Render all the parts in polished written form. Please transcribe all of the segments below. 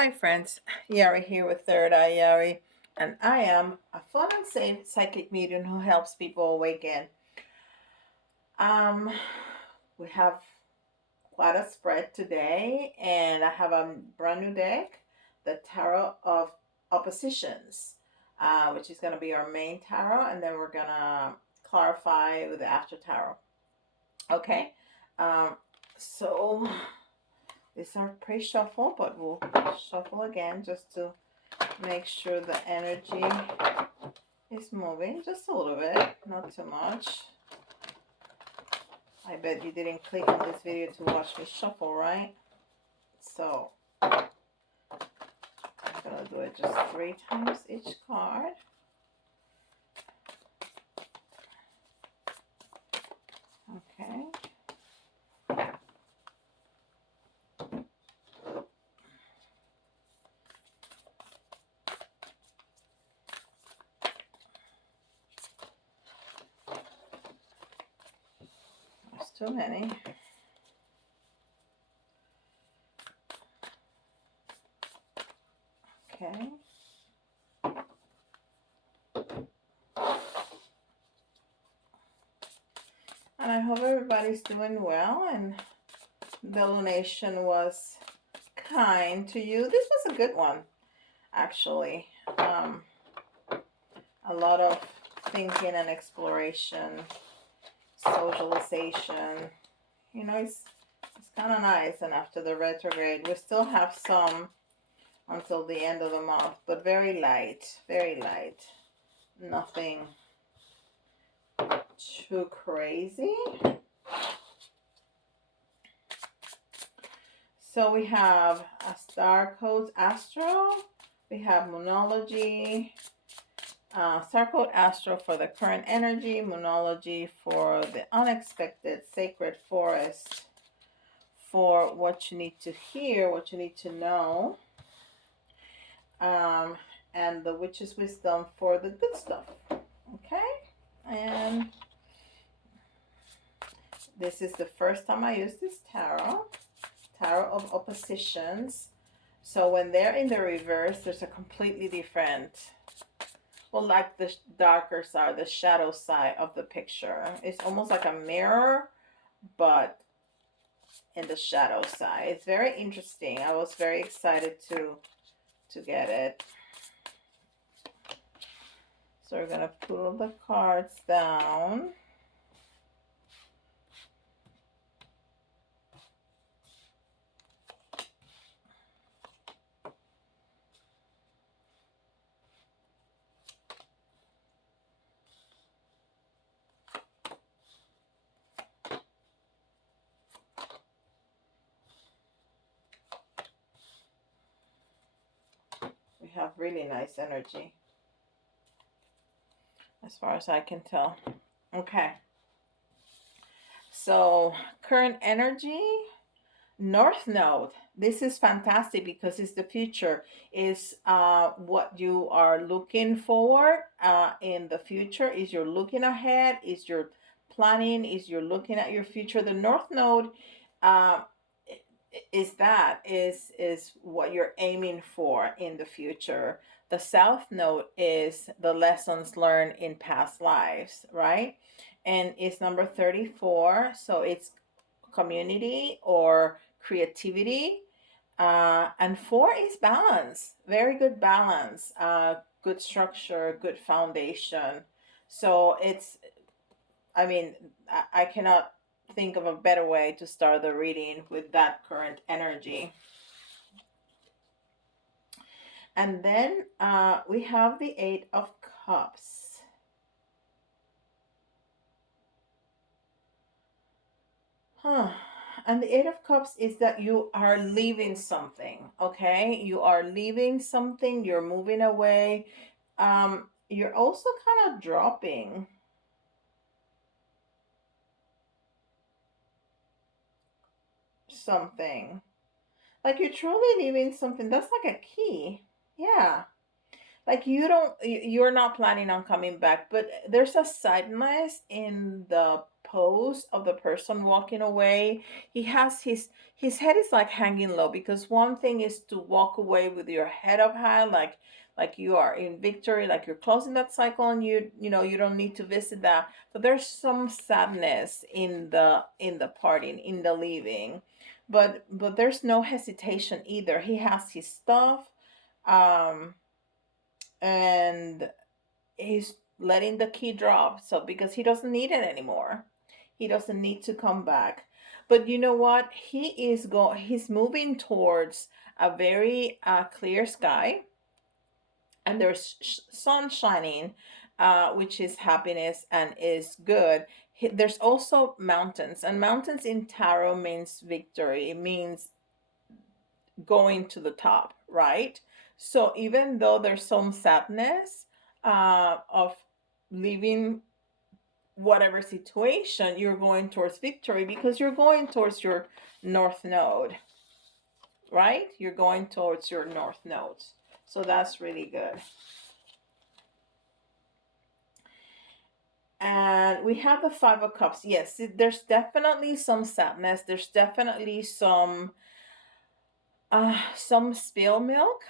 Hi friends, Yari here with Third Eye Yari, and I am a fun and safe psychic medium who helps people awaken. Um, we have quite a spread today, and I have a brand new deck, the Tarot of Oppositions, which is going to be our main tarot, and then we're gonna clarify with the after tarot. Okay, um, so these are pre-shuffle, but we'll shuffle again just to make sure the energy is moving just a little bit, not too much. I bet you didn't click on this video to watch me shuffle, right? So I'm gonna do it just 3 times each card. Okay. There's too many. Okay. And I hope everybody's doing well and the donation was kind to you. This was a good one, actually. A lot of thinking and exploration, socialization. You know, it's kind of nice. And after the retrograde, we still have some until the end of the month, but very light, very light. Nothing too crazy. So we have a star code astro, we have moonology, star code astro for the current energy, moonology for the unexpected, sacred forest for what you need to hear, what you need to know, and the witch's wisdom for the good stuff. Okay, and this is the first time I use this tarot of oppositions. So when they're in the reverse, there's a completely different, well, like the darker side, the shadow side of the picture. It's almost like a mirror, but in the shadow side. It's very interesting. I was very excited to get it. So we're gonna pull the cards down. We have really nice energy, as far as I can tell. Okay. So current energy, North Node. This is fantastic because it's the future. Is what you are looking forward in the future. Is you're looking ahead. Is you're planning. Is you're looking at your future. The North Node uh, is what you're aiming for in the future. The South Node is the lessons learned in past lives, right? And it's number 34, so it's community or creativity. And 4 is balance, very good balance, good structure, good foundation. So it's, I mean, I cannot think of a better way to start the reading with that current energy. And then we have the 8 of Cups. And the 8 of Cups is that you are leaving something, okay? You are leaving something, you're moving away. You're also kind of dropping something. Like you're truly leaving something. That's like a key. Yeah. like you're not planning on coming back, but there's a sadness in the pose of the person walking away. He has his head is like hanging low, because one thing is to walk away with your head up high, like you are in victory, like you're closing that cycle, and you know you don't need to visit that. But there's some sadness in the parting, in the leaving. But there's no hesitation either. He has his stuff, um and he's letting the key drop, so because he doesn't need it anymore, he doesn't need to come back. But you know what, he's moving towards a very clear sky, and there's sun shining, which is happiness and is good. There's also mountains, and mountains in tarot means victory. It means going to the top, right? So even though there's some sadness of leaving whatever situation, you're going towards victory because you're going towards your north node, right? You're going towards your north nodes. So that's really good. And we have the Five of Cups. Yes, there's definitely some sadness. There's definitely some spill milk,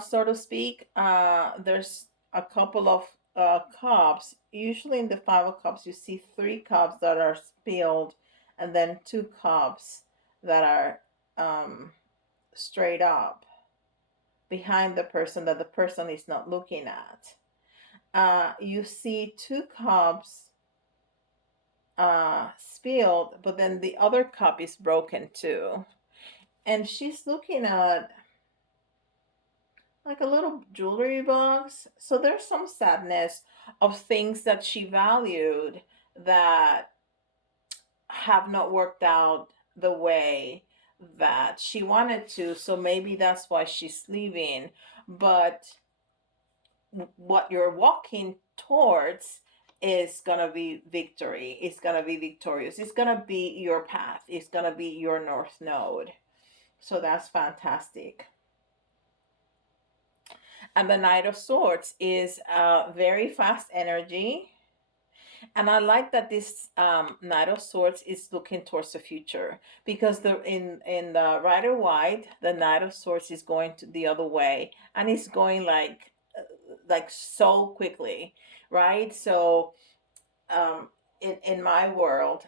so to speak. There's a couple of cups. Usually in the Five of Cups, you see three cups that are spilled, and then two cups that are straight up behind the person that the person is not looking at. You see two cups spilled, but then the other cup is broken too. And she's looking at like a little jewelry box. So there's some sadness of things that she valued that have not worked out the way that she wanted to. So maybe that's why she's leaving. But what you're walking towards is gonna be victory. It's gonna be victorious. It's gonna be your path. It's gonna be your north node. So that's fantastic. And the Knight of Swords is very fast energy. And I like that this Knight of Swords is looking towards the future, because in the Rider White, the Knight of Swords is going to the other way, and it's going like so quickly, right? So um, in my world,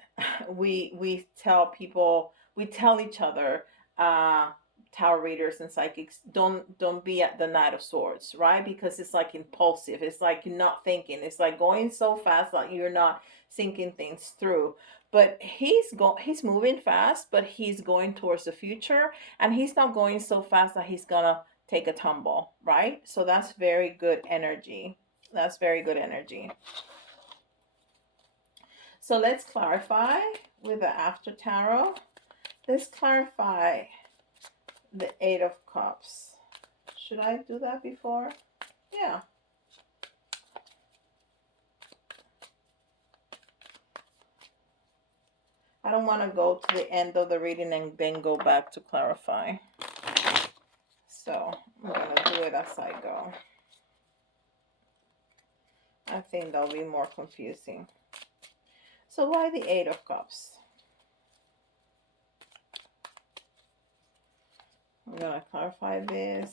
we tell people, we tell each other, uh, tarot readers and psychics, don't be at the Knight of Swords, right? Because it's like impulsive. It's like you're not thinking. It's like going so fast, like you're not thinking things through. But he's moving fast, but he's going towards the future, and he's not going so fast that he's gonna take a tumble, right? So that's very good energy. That's very good energy. So let's clarify with the after tarot. Let's clarify the Eight of Cups. Should I do that before? Yeah. I don't want to go to the end of the reading and then go back to clarify. So I'm going to do it as I go. I think that'll be more confusing. So why the Eight of Cups? I'm going to clarify this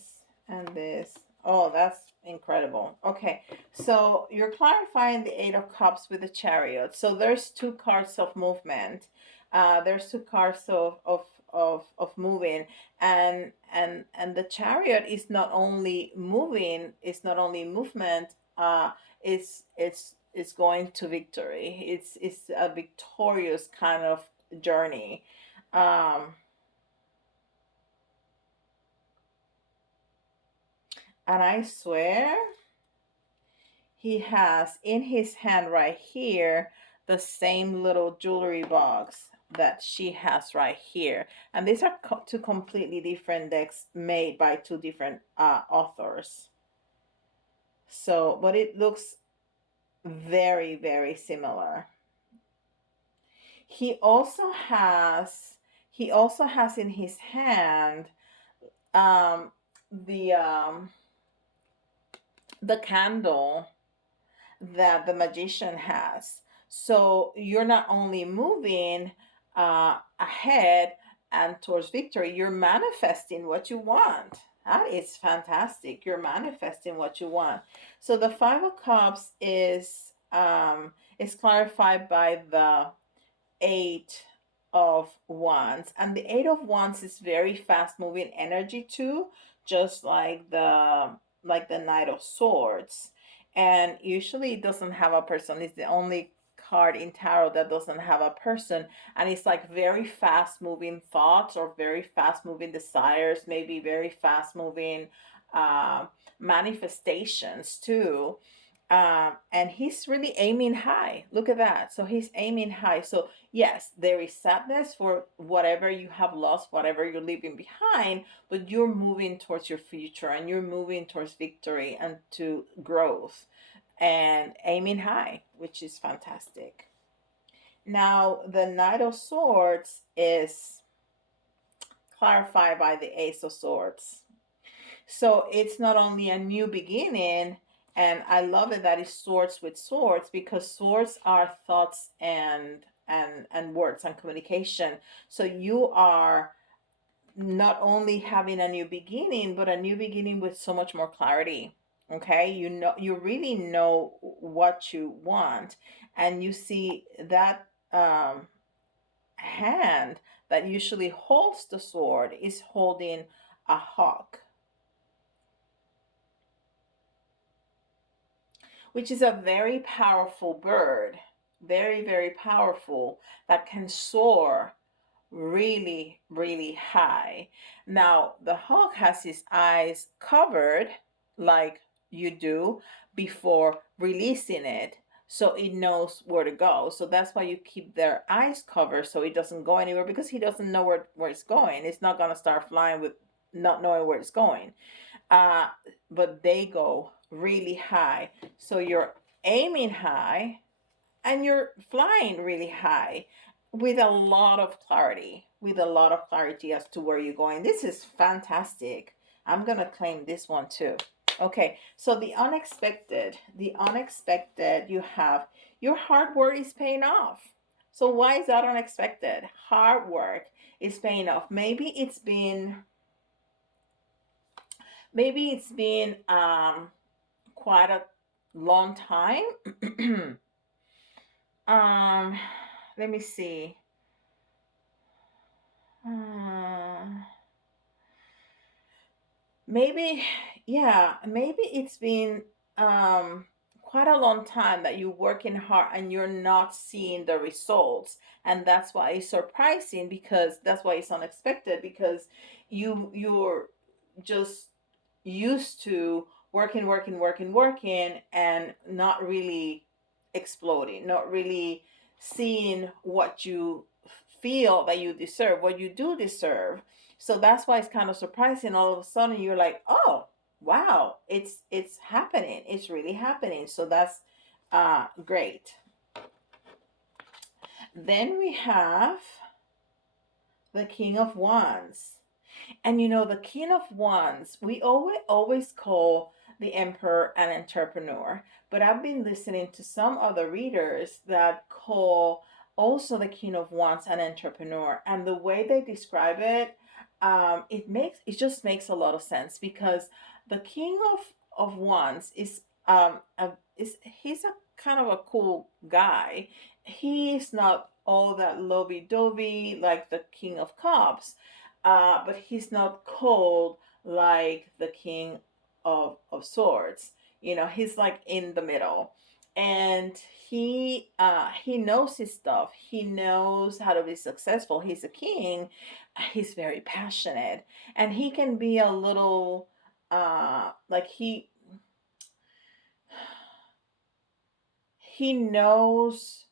and this. Oh, that's incredible. Okay, so you're clarifying the Eight of Cups with the Chariot. So there's two cards of movement. There's two cards of moving, and the Chariot is not only moving, it's not only movement. It's going to victory. It's a victorious kind of journey. Um, and I swear he has in his hand right here the same little jewelry box that she has right here. And these are two completely different decks made by two different authors. So, but it looks very, very similar. He also has in his hand um the the candle that the magician has. So you're not only moving ahead and towards victory, you're manifesting what you want. That is fantastic. You're manifesting what you want. So the Five of Cups is clarified by the Eight of Wands, and the Eight of Wands is very fast moving energy too, just like the Knight of Swords. And usually it doesn't have a person. It's the only card in tarot that doesn't have a person, and it's like very fast moving thoughts or very fast moving desires, maybe very fast moving uh, manifestations too. And he's really aiming high. Look at that. So he's aiming high. So yes, there is sadness for whatever you have lost, whatever you're leaving behind, but you're moving towards your future and you're moving towards victory and to growth and aiming high, which is fantastic. Now, the Knight of Swords is clarified by the Ace of Swords. So it's not only a new beginning, and I love it that it swords with swords, because swords are thoughts and words and communication. So you are not only having a new beginning, but a new beginning with so much more clarity. Okay, you really know what you want, and you see that hand that usually holds the sword is holding a hawk, which is a very powerful bird, very, very powerful, that can soar really, really high. Now, the hawk has his eyes covered like you do before releasing it. So it knows where to go. So that's why you keep their eyes covered so it doesn't go anywhere, because he doesn't know where it's going. It's not going to start flying with not knowing where it's going. uh, but they go really high. So you're aiming high and you're flying really high with a lot of clarity, as to where you're going. This is fantastic. I'm going to claim this one too. Okay, so the unexpected, you have your hard work is paying off. So why is that unexpected? Hard work is paying off. Maybe it's been quite a long time. um Let me see. uh, Maybe, yeah, maybe it's been um quite a long time that you're working hard and you're not seeing the results, and that's why it's surprising, because that's why it's unexpected, because you're just used to working and not really exploding, not really seeing what you feel that you deserve, what you do deserve. So that's why it's kind of surprising. All of a sudden you're like, oh wow, it's happening. It's really happening. So that's great. Then we have the King of Wands. And the King of Wands, we always call the Emperor an entrepreneur. But I've been listening to some other readers that call also the King of Wands an entrepreneur. And the way they describe it, it just makes a lot of sense, because the King of Wands he's a kind of a cool guy. He's not all that lovey dovey like the King of Cups, but he's not cold like the King of Swords. He's like in the middle, and he knows his stuff. He knows how to be successful. He's a king. He's very passionate, and he can be a little like he knows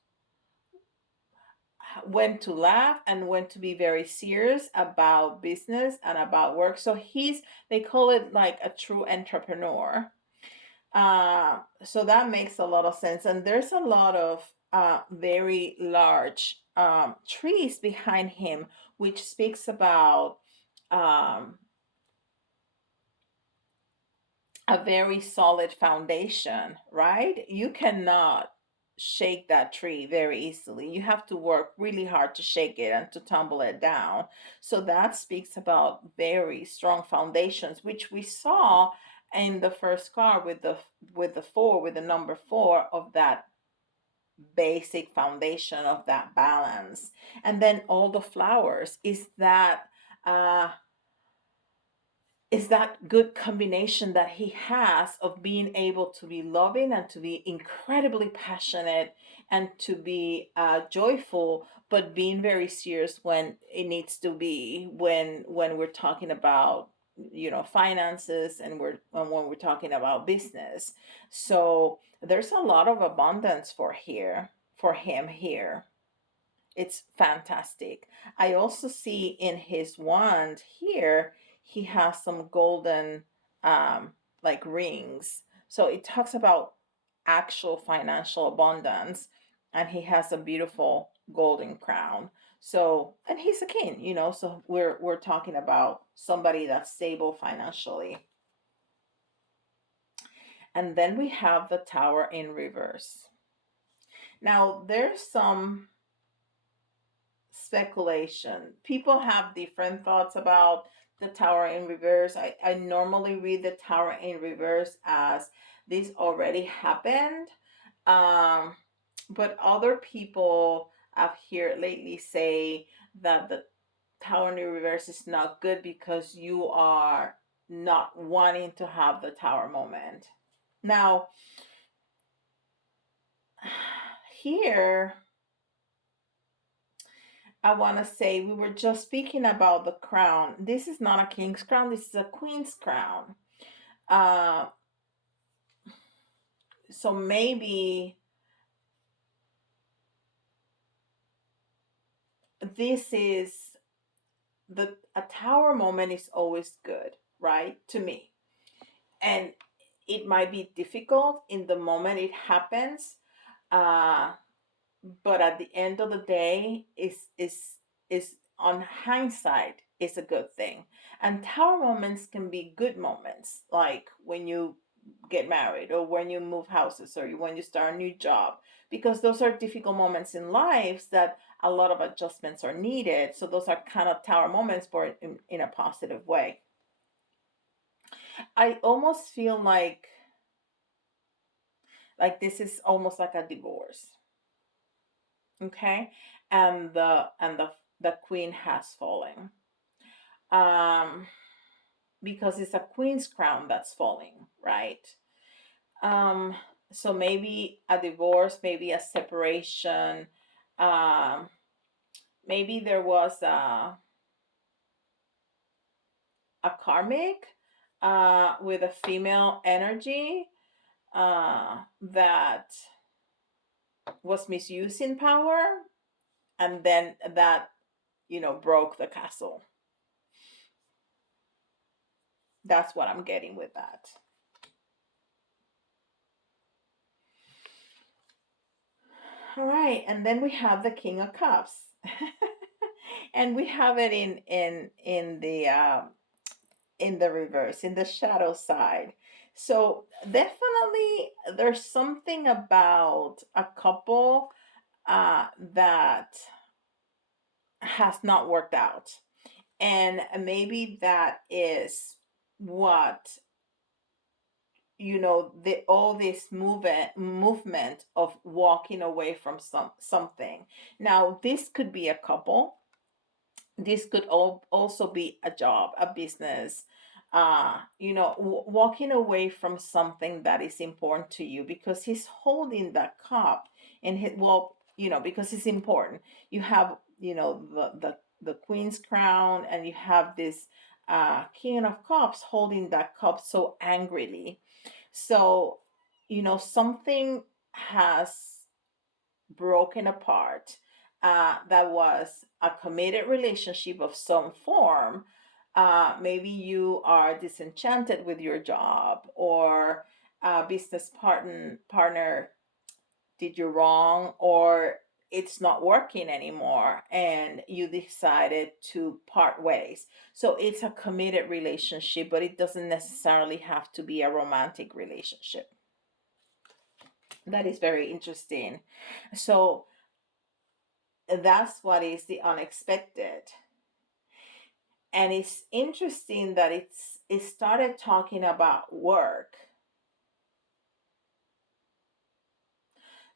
when to laugh and when to be very serious about business and about work. So they call it like a true entrepreneur. So that makes a lot of sense. And there's a lot of very large trees behind him, which speaks about um, a very solid foundation, right? You cannot shake that tree very easily. You have to work really hard to shake it and to tumble it down. So that speaks about very strong foundations, which we saw in the first card with the four, with the number four of that basic foundation of that balance. And then all the flowers uh is that good combination that he has of being able to be loving and to be incredibly passionate and to be joyful, but being very serious when it needs to be, when we're talking about, finances, and when we're talking about business. So there's a lot of abundance for him here. It's fantastic. I also see in his wand here, he has some golden, um, like rings. So it talks about actual financial abundance, and he has a beautiful golden crown. So, and he's a king, so we're talking about somebody that's stable financially. And then we have the tower in reverse. Now, there's some speculation. People have different thoughts about the tower in reverse. I normally read the tower in reverse as this already happened. Um, but other people I've heard lately say that the tower in reverse is not good because you are not wanting to have the tower moment. Now, here I want to say we were just speaking about the crown. This is not a king's crown, this is a queen's crown. Uh, so maybe this is a tower moment is always good, right? To me. And it might be difficult in the moment it happens. Uh, but at the end of the day, is on hindsight is a good thing. And tower moments can be good moments, like when you get married, or when you move houses, or when you start a new job, because those are difficult moments in lives that a lot of adjustments are needed. So those are kind of tower moments, but in a positive way. I almost feel like this is almost like a divorce. Okay. And the queen has fallen, um because it's a queen's crown that's falling, right? um so maybe a divorce, maybe a separation, um maybe there was a karmic with a female energy that was misusing power, and then that broke the castle. That's what I'm getting with that. All right, and then we have the King of Cups, and we have it in the reverse, in the shadow side. So definitely, there's something about a couple that has not worked out, and maybe that is what the all this movement of walking away from something. Now this could be a couple, this could also be a job, a business, walking away from something that is important to you, because he's holding that cup in his, well, because it's important. You have, the queen's crown, and you have this king of cups holding that cup so angrily. So, something has broken apart. That was a committed relationship of some form. Maybe you are disenchanted with your job, or a business partner did you wrong, or it's not working anymore and you decided to part ways. So it's a committed relationship, but it doesn't necessarily have to be a romantic relationship. That is very interesting. So that's what is the unexpected. And it's interesting that it started talking about work.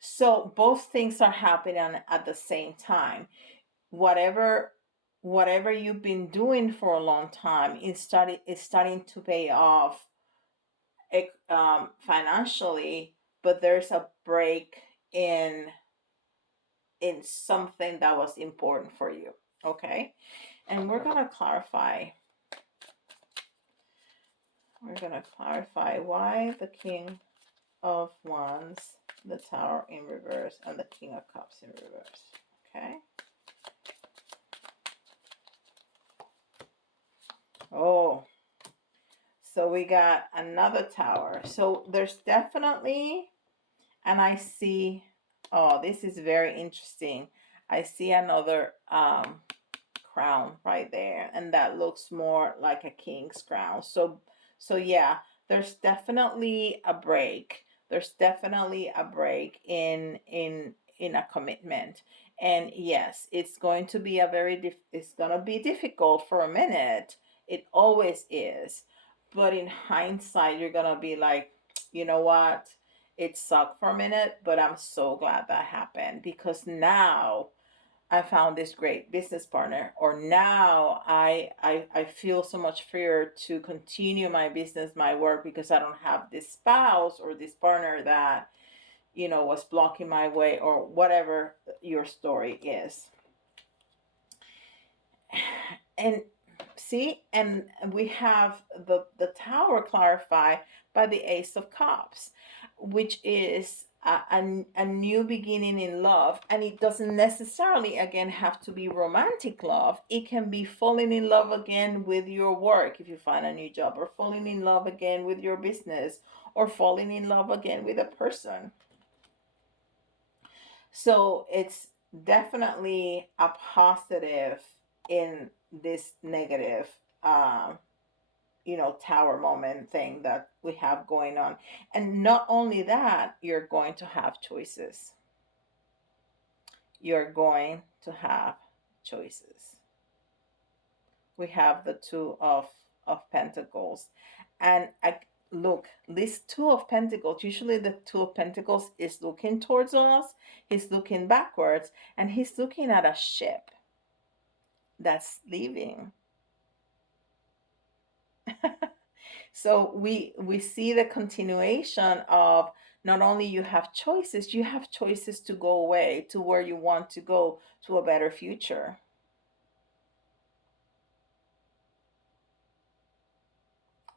So both things are happening at the same time. Whatever whatever you've been doing for a long time is starting to pay off financially, but there's a break in something that was important for you. Okay, and we're gonna clarify why the King of Wands, the Tower in reverse, and the King of Cups in reverse. Okay. Oh, so we got another tower. So there's definitely, and I see, oh, this is very interesting. I see another crown right there, and that looks more like a king's crown. So yeah, there's definitely a break. There's definitely a break in a commitment. And yes, it's going to be it's going to be difficult for a minute. It always is. But in hindsight, you're going to be like, you know what? It sucked for a minute, but I'm so glad that happened, because now I found this great business partner, or now I feel so much freer to continue my business, my work, because I don't have this spouse or this partner that, was blocking my way, or whatever your story is. And see, and we have the tower clarified by the Ace of Cups, which is a new beginning in love. And it doesn't necessarily, again, have to be romantic love. It can be falling in love again with your work if you find a new job, or falling in love again with your business, or falling in love again with a person. So it's definitely a positive in this negative, um, tower moment thing that we have going on. And not only that, you're going to have choices. You're going to have choices. We have the two of Pentacles, and look, this Two of Pentacles, usually the Two of Pentacles is looking towards us, he's looking backwards, and he's looking at a ship that's leaving. So we see the continuation of, not only you have choices to go away to where you want to go, to a better future.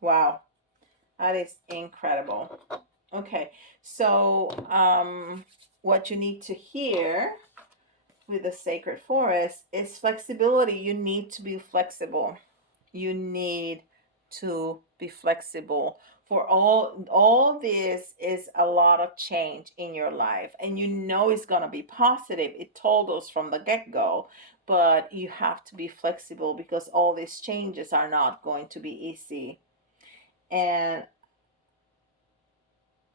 Wow, that is incredible. Okay, so what you need to hear with the sacred forest is flexibility. You need to be flexible. You need to be flexible. For all this is a lot of change in your life, and it's going to be positive. It told us from the get-go, but you have to be flexible, because all these changes are not going to be easy. And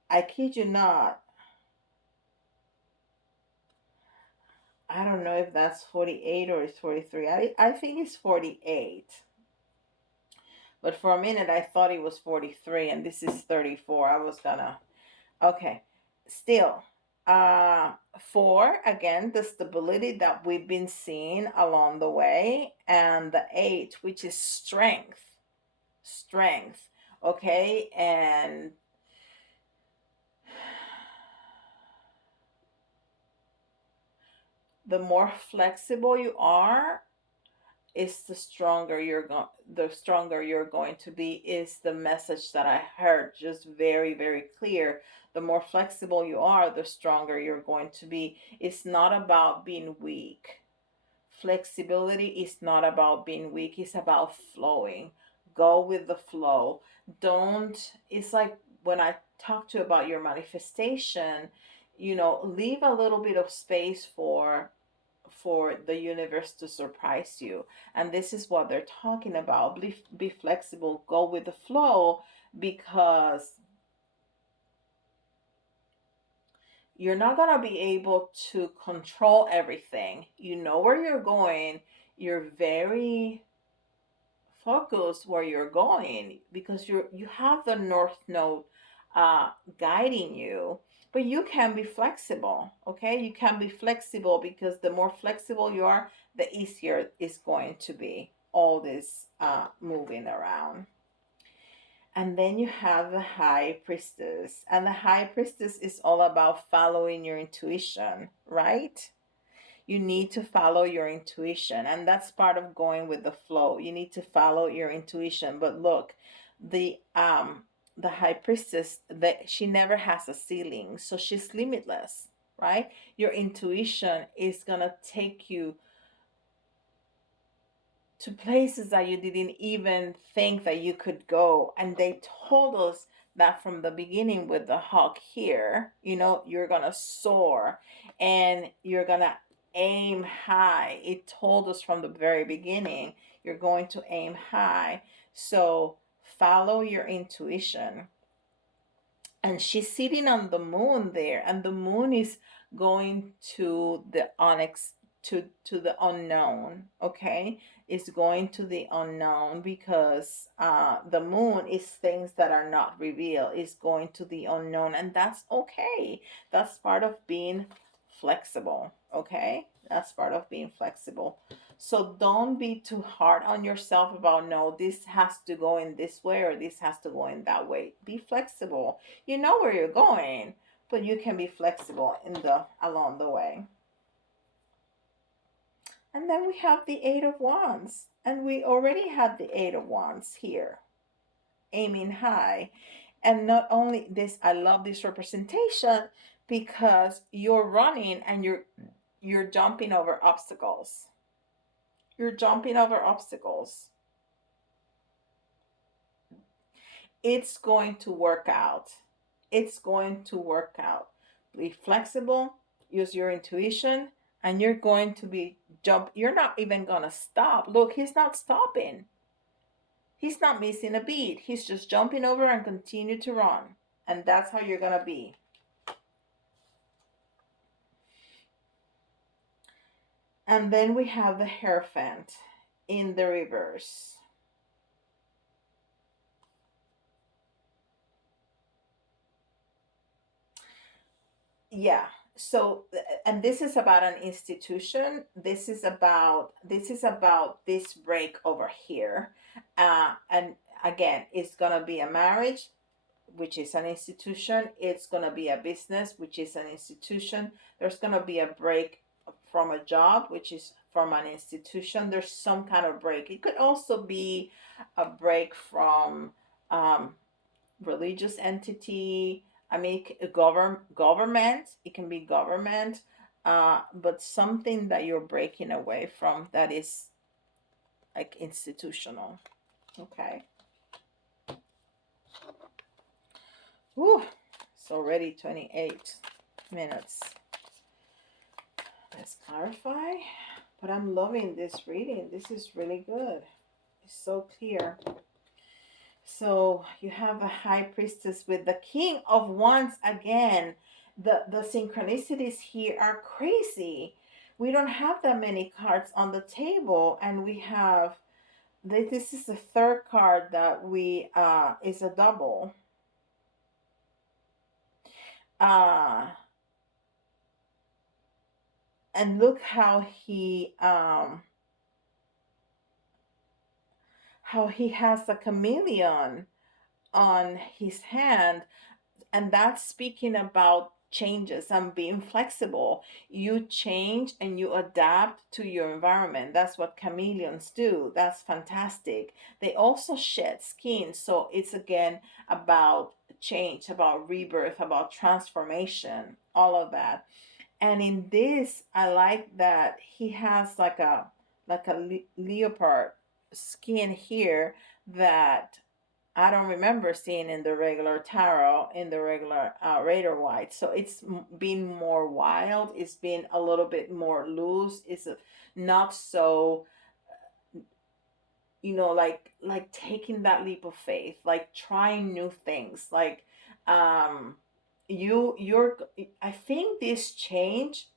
I kid you not, I don't know if that's 48 or it's 43. I think it's 48. But for a minute, I thought it was 43, and this is 34. I was gonna. Okay. Still, 4, again, the stability that we've been seeing along the way, and the 8, which is strength. Strength. Okay. And the more flexible you are, is the stronger you're going to be, is the message that I heard, just very, very clear. The more flexible you are, the stronger you're going to be. It's not about being weak. Flexibility is not about being weak, it's about flowing. Go with the flow. Don't It's like when I talk to you about your manifestation, leave a little bit of space for the universe to surprise you. And this is what they're talking about. Be flexible, go with the flow, because you're not going to be able to control everything. You know where you're going. You're very focused where you're going because you have the north node uh, guiding you. But you can be flexible, okay? You can be flexible because the more flexible you are, the easier it's going to be all this moving around. And then you have the high priestess. And the high priestess is all about following your intuition, right? You need to follow your intuition. And that's part of going with the flow. You need to follow your intuition. But look, the high priestess, that she never has a ceiling. So she's limitless, right? Your intuition is gonna take you to places that you didn't even think that you could go. And they told us that from the beginning with the hawk here, you're going to soar and you're going to aim high. It told us from the very beginning, you're going to aim high. So follow your intuition. And she's sitting on the moon there, and the moon is going to the to the unknown. Okay, it's going to the unknown because the moon is things that are not revealed. It's going to the unknown, and that's okay. That's part of being flexible. Okay, that's part of being flexible. So don't be too hard on yourself about, no, this has to go in this way or this has to go in that way. Be flexible. You know where you're going, but you can be flexible in the along the way. And then we have the Eight of Wands, and we already had the Eight of Wands here, aiming high. And not only this, I love this representation because you're running and you're jumping over obstacles. You're jumping over obstacles. It's going to work out. It's going to work out. Be flexible, use your intuition, and you're going to be jump. You're not even going to stop. Look, he's not stopping. He's not missing a beat. He's just jumping over and continue to run. And that's how you're going to be. And then we have the Hierophant in the reverse. Yeah. So, and this is about an institution. This is about this break over here. And again, it's gonna be a marriage, which is an institution. It's gonna be a business, which is an institution. There's gonna be a break from a job, which is from an institution. There's some kind of break. It could also be a break from religious entity. I mean, government. It can be government, but something that you're breaking away from that is like institutional. Okay. Whew. It's already 28 minutes. Let's clarify. But I'm loving this reading. This is really good. It's so clear. So you have a high priestess with the king of wands again. The synchronicities here are crazy. We don't have that many cards on the table, and we have this is the third card that we is a double. Uh and look how he has a chameleon on his hand, and that's speaking about changes and being flexible. You change and you adapt to your environment. That's what chameleons do. That's fantastic. They also shed skin, so it's again about change, about rebirth, about transformation, all of that. And in this, I like that he has like a leopard skin here that I don't remember seeing in the regular tarot, in the regular Raider White. So it's been more wild. It's been a little bit more loose. It's not so, like taking that leap of faith, like trying new things, like um you're I think this change,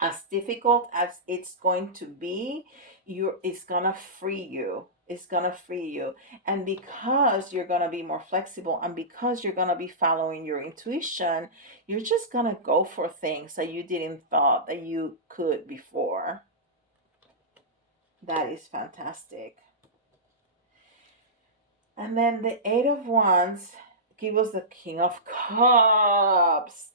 as difficult as it's going to be, it's gonna free you. It's gonna free you. And because you're gonna be more flexible, and because you're gonna be following your intuition, you're just gonna go for things that you didn't thought that you could before. That is fantastic. And then the Eight of Wands give us the King of Cups.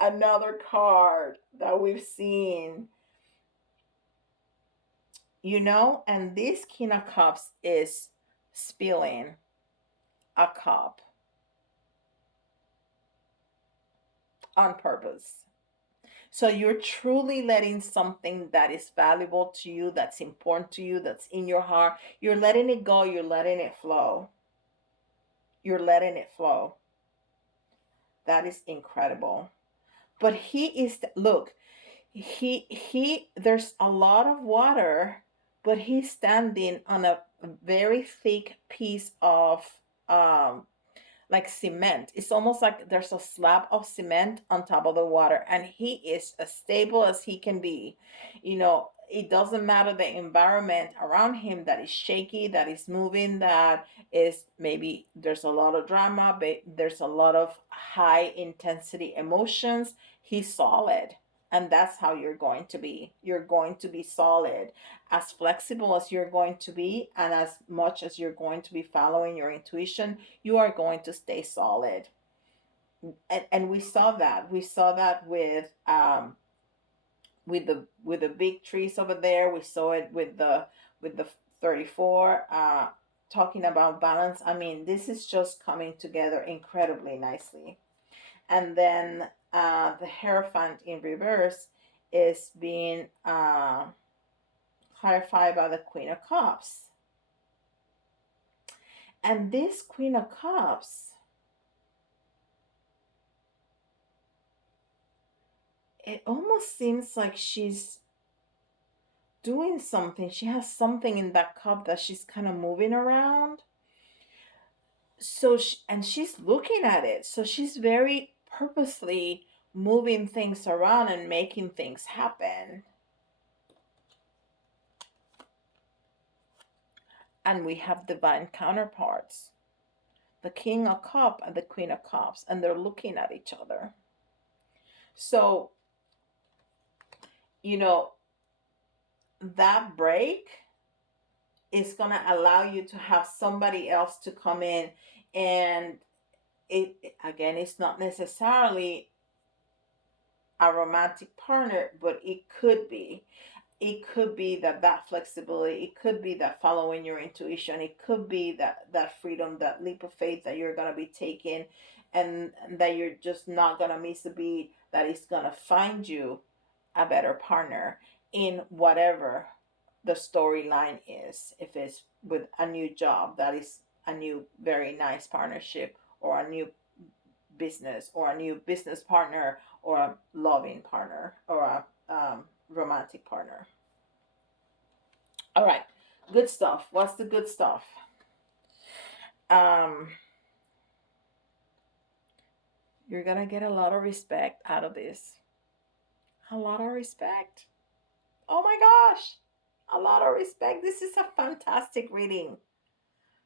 Another card that we've seen, and this King of Cups is spilling a cup on purpose. So you're truly letting something that is valuable to you, that's important to you, that's in your heart, you're letting it go, you're letting it flow. You're letting it flow. That is incredible. But look, there's a lot of water, but he's standing on a very thick piece of um like cement. It's almost like there's a slab of cement on top of the water, and he is as stable as he can be. It doesn't matter the environment around him that is shaky, that is moving, that is, maybe there's a lot of drama, but there's a lot of high intensity emotions. He's solid. And that's how you're going to be. You're going to be solid, as flexible as you're going to be, and as much as you're going to be following your intuition, you are going to stay solid. And we saw that with the big trees over there. We saw it with the 34, talking about balance. I mean, this is just coming together incredibly nicely. And then the Hierophant in reverse is being clarified by the Queen of Cups. And this Queen of Cups, it almost seems like she's doing something. She has something in that cup that she's kind of moving around. And she's looking at it. So she's very purposely moving things around and making things happen. And we have divine counterparts, the King of Cups and the Queen of Cups, and they're looking at each other. So, you know, that break is going to allow you to have somebody else to come in. And it, again, it's not necessarily a romantic partner, but it could be. It could be that flexibility. It could be that following your intuition. It could be that freedom, that leap of faith that you're gonna be taking, and that you're just not gonna miss a beat. That is gonna find you a better partner in whatever the storyline is. If it's with a new job, that is a new very nice partnership, or a new business, or a new business partner, or a loving partner, or a romantic partner. All right, good stuff. What's the good stuff? Um, you're gonna get a lot of respect out of this. A lot of respect. Oh my gosh, a lot of respect. This is a fantastic reading.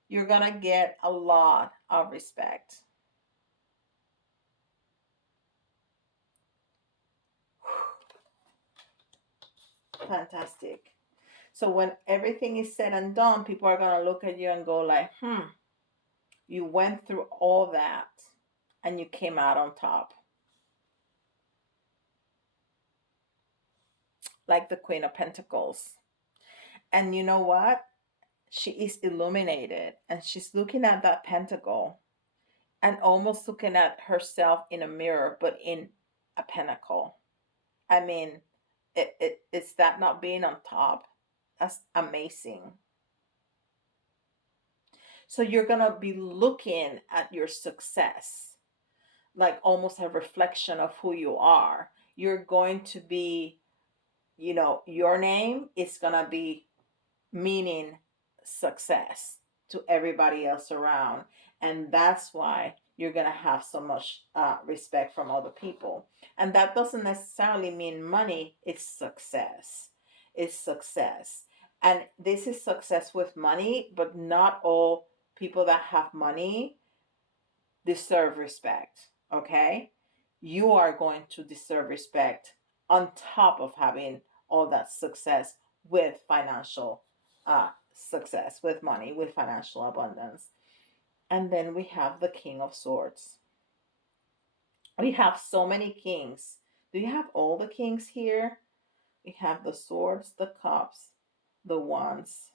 You're gonna get a lot of respect. Fantastic. So when everything is said and done, people are gonna look at you and go like, you went through all that and you came out on top. Like the Queen of Pentacles. And you know what? She is illuminated, and she's looking at that pentacle and almost looking at herself in a mirror, but in a pentacle. I mean, it's that not being on top. That's amazing. So you're going to be looking at your success like almost a reflection of who you are. You're going to be, your name is going to be meaning success to everybody else around. And that's why you're going to have so much respect from other people. And that doesn't necessarily mean money, it's success. It's success. And this is success with money, but not all people that have money deserve respect. Okay? You are going to deserve respect on top of having all that success with financial success, with money, with financial abundance. And then we have the King of Swords. We have so many kings. Do you have all the kings here? We have the swords, the cups, the wands.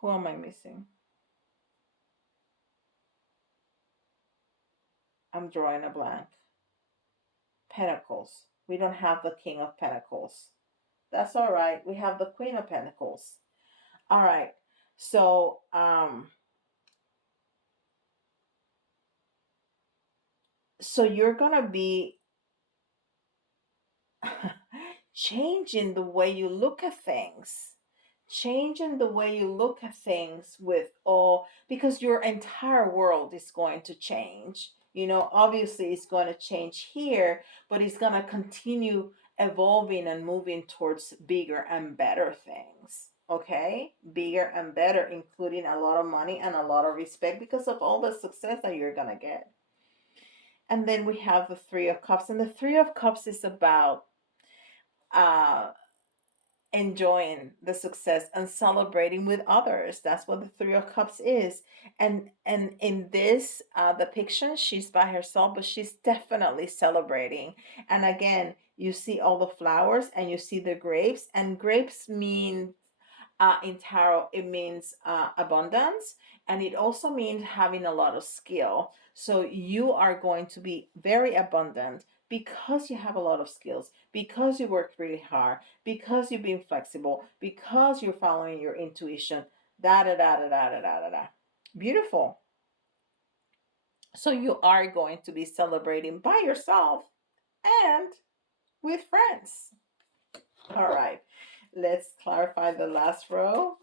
Who am I missing? I'm drawing a blank. Pentacles. We don't have the King of Pentacles. That's all right. We have the Queen of Pentacles. All right. So, you're gonna be changing the way you look at things. Changing the way you look at things with all, because your entire world is going to change. Obviously it's going to change here, but it's going to continue evolving and moving towards bigger and better things. Okay? Bigger and better, including a lot of money and a lot of respect because of all the success that you're going to get. And then we have the Three of Cups, and the Three of Cups is about uh enjoying the success and celebrating with others. That's what the Three of Cups is. And in this depiction, she's by herself, but she's definitely celebrating. And again, you see all the flowers and you see the grapes, and grapes mean in tarot, it means abundance, and it also means having a lot of skill. So you are going to be very abundant because you have a lot of skills, because you work really hard, because you've been flexible, because you're following your intuition. Da da da da da da da da. Beautiful. So you are going to be celebrating by yourself and with friends. All right, let's clarify the last row.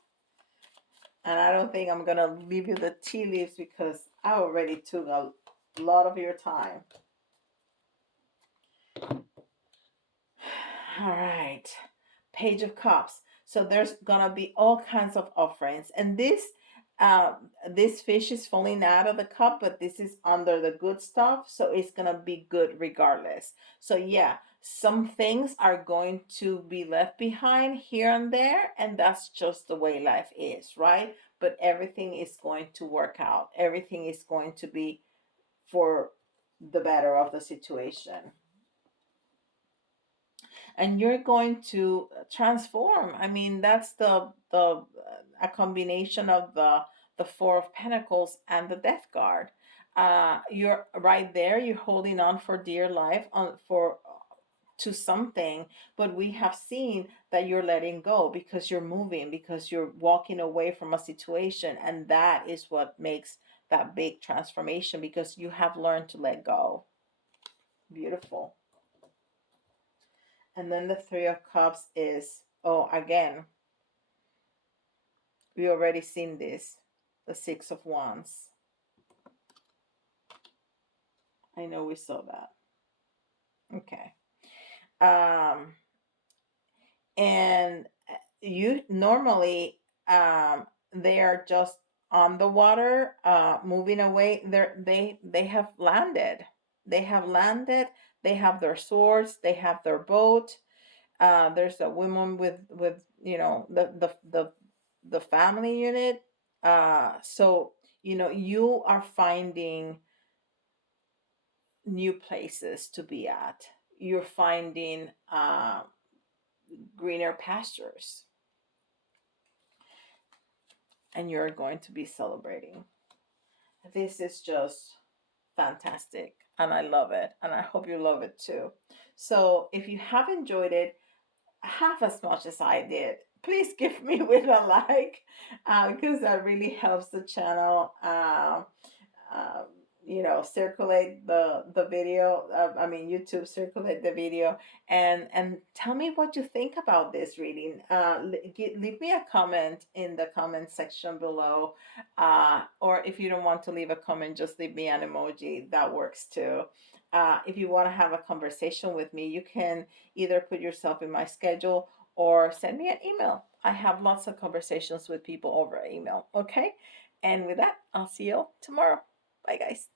And I don't think I'm going to leave you the tea leaves because I already took a lot of your time. All right. Page of Cups. So there's going to be all kinds of offerings. And this fish is falling out of the cup, but this is under the good stuff. So it's going to be good regardless. So yeah, some things are going to be left behind here and there, and that's just the way life is, right? But everything is going to work out. Everything is going to be for the better of the situation. And you're going to transform. I mean, that's the a combination of the Four of Pentacles and the Death Card. You're right there. You're holding on for dear life on for to something, but we have seen that you're letting go because you're moving, because you're walking away from a situation, and that is what makes that big transformation, because you have learned to let go. Beautiful. And then the Three of Cups is, oh, again, we already seen this. The Six of Wands. I know we saw that. Okay. And you normally, they are just on the water, moving away. They have landed. They have landed. They have their swords. They have their boat. There's a woman with the family unit. So you are finding new places to be at. You're finding greener pastures, and you're going to be celebrating. This is just fantastic, and I love it, and I hope you love it too. So if you have enjoyed it half as much as I did, please give me with a like, because that really helps the channel. Um, circulate the video. I mean, YouTube circulate the video, and tell me what you think about this reading. Leave me a comment in the comment section below, or if you don't want to leave a comment, just leave me an emoji. That works too. If you want to have a conversation with me, you can either put yourself in my schedule or send me an email. I have lots of conversations with people over email. Okay. And with that, I'll see you tomorrow. Bye, guys.